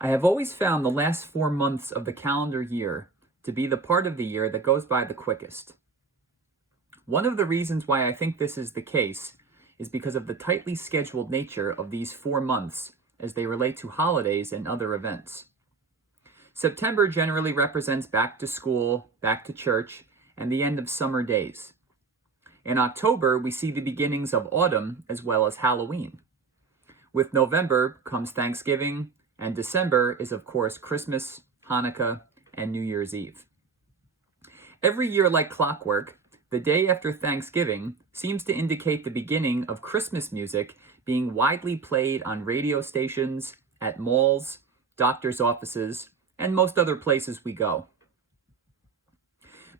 I have always found the last 4 months of the calendar year to be the part of the year that goes by the quickest. One of the reasons why I think this is the case is because of the tightly scheduled nature of these 4 months as they relate to holidays and other events. September generally represents back to school, back to church, and the end of summer days. In October, we see the beginnings of autumn as well as Halloween. With November comes Thanksgiving, and December is, of course, Christmas, Hanukkah, and New Year's Eve. Every year, like clockwork, the day after Thanksgiving seems to indicate the beginning of Christmas music being widely played on radio stations, at malls, doctors' offices, and most other places we go.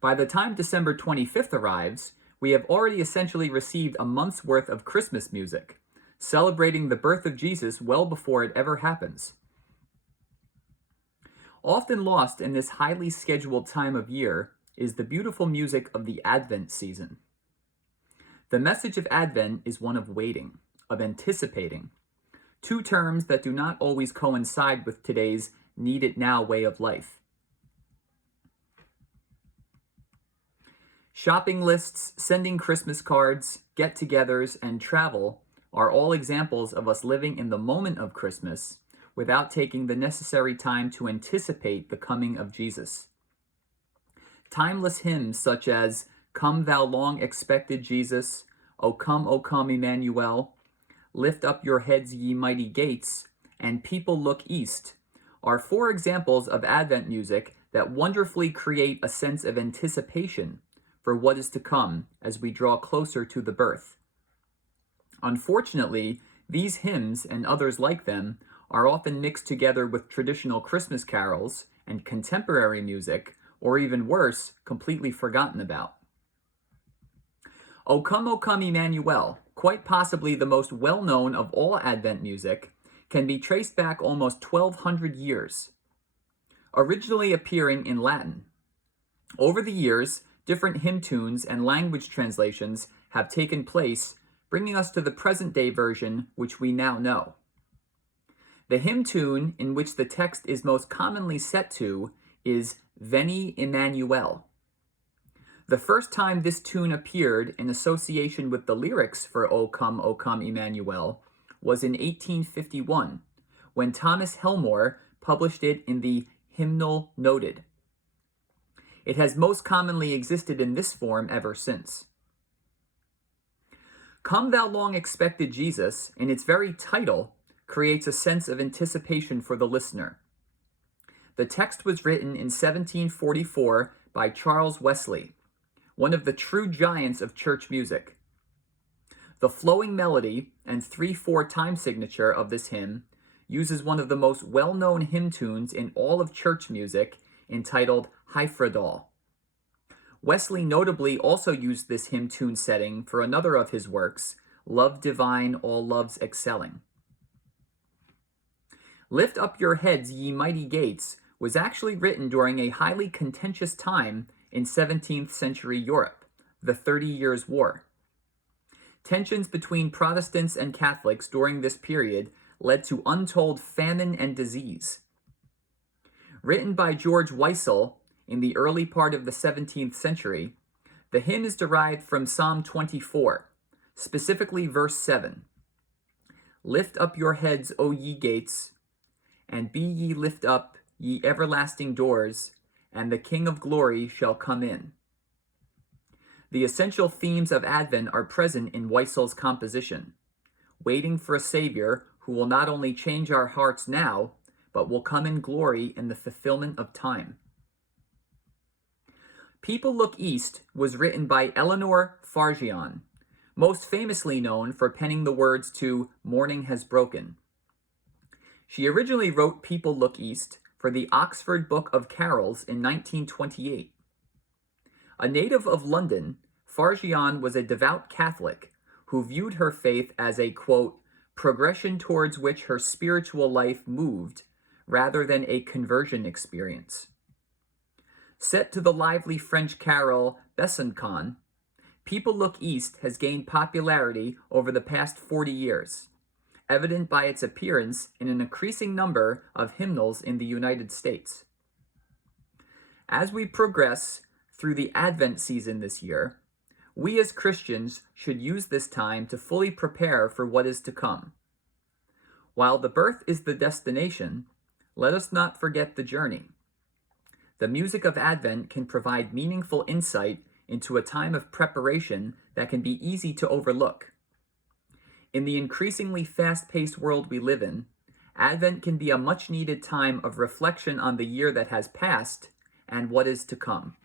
By the time December 25th arrives, we have already essentially received a month's worth of Christmas music, celebrating the birth of Jesus well before it ever happens. Often lost in this highly scheduled time of year is the beautiful music of the Advent season. The message of Advent is one of waiting, of anticipating, two terms that do not always coincide with today's need it now way of life. Shopping lists, sending Christmas cards, get-togethers, and travel are all examples of us living in the moment of Christmas without taking the necessary time to anticipate the coming of Jesus. Timeless hymns such as "Come Thou Long Expected Jesus," O come, Emmanuel," "Lift Up Your Heads, Ye Mighty Gates," and "People Look East" are four examples of Advent music that wonderfully create a sense of anticipation for what is to come as we draw closer to the birth. Unfortunately, these hymns and others like them are often mixed together with traditional Christmas carols and contemporary music, or even worse, completely forgotten about. O Come, Emmanuel," quite possibly the most well-known of all Advent music, can be traced back almost 1,200 years. Originally appearing in Latin. Over the years, different hymn tunes and language translations have taken place, bringing us to the present-day version, which we now know. The hymn tune in which the text is most commonly set to is "Veni Emmanuel." The first time this tune appeared in association with the lyrics for O Come, Emmanuel was in 1851, when Thomas Helmore published it in the Hymnal Noted. It has most commonly existed in this form ever since. "Come Thou Long Expected Jesus," in its very title, creates a sense of anticipation for the listener. The text was written in 1744 by Charles Wesley, one of the true giants of church music. The flowing melody and 3/4 time signature of this hymn uses one of the most well-known hymn tunes in all of church music, entitled Hyfrydal. Wesley notably also used this hymn tune setting for another of his works, Love Divine, All Loves Excelling. "Lift Up Your Heads, Ye Mighty Gates" was actually written during a highly contentious time in 17th century Europe, the 30 Years' War. Tensions between Protestants and Catholics during this period led to untold famine and disease. Written by George Weissel in the early part of the 17th century, the hymn is derived from Psalm 24, specifically verse 7. "Lift up your heads, O ye gates, and be ye lift up, ye everlasting doors, and the King of glory shall come in." The essential themes of Advent are present in Weissel's composition, waiting for a Savior who will not only change our hearts now, but will come in glory in the fulfillment of time. "People Look East" was written by Eleanor Farjeon, most famously known for penning the words to "Morning Has Broken." She originally wrote "People Look East" for the Oxford Book of Carols in 1928. A native of London, Farjeon was a devout Catholic who viewed her faith as a, quote, "progression towards which her spiritual life moved, rather than a conversion experience." Set to the lively French carol Besançon, "People Look East" has gained popularity over the past 40 years, evident by its appearance in an increasing number of hymnals in the United States. As we progress through the Advent season this year, we as Christians should use this time to fully prepare for what is to come. While the birth is the destination, let us not forget the journey. The music of Advent can provide meaningful insight into a time of preparation that can be easy to overlook. In the increasingly fast-paced world we live in, Advent can be a much-needed time of reflection on the year that has passed and what is to come.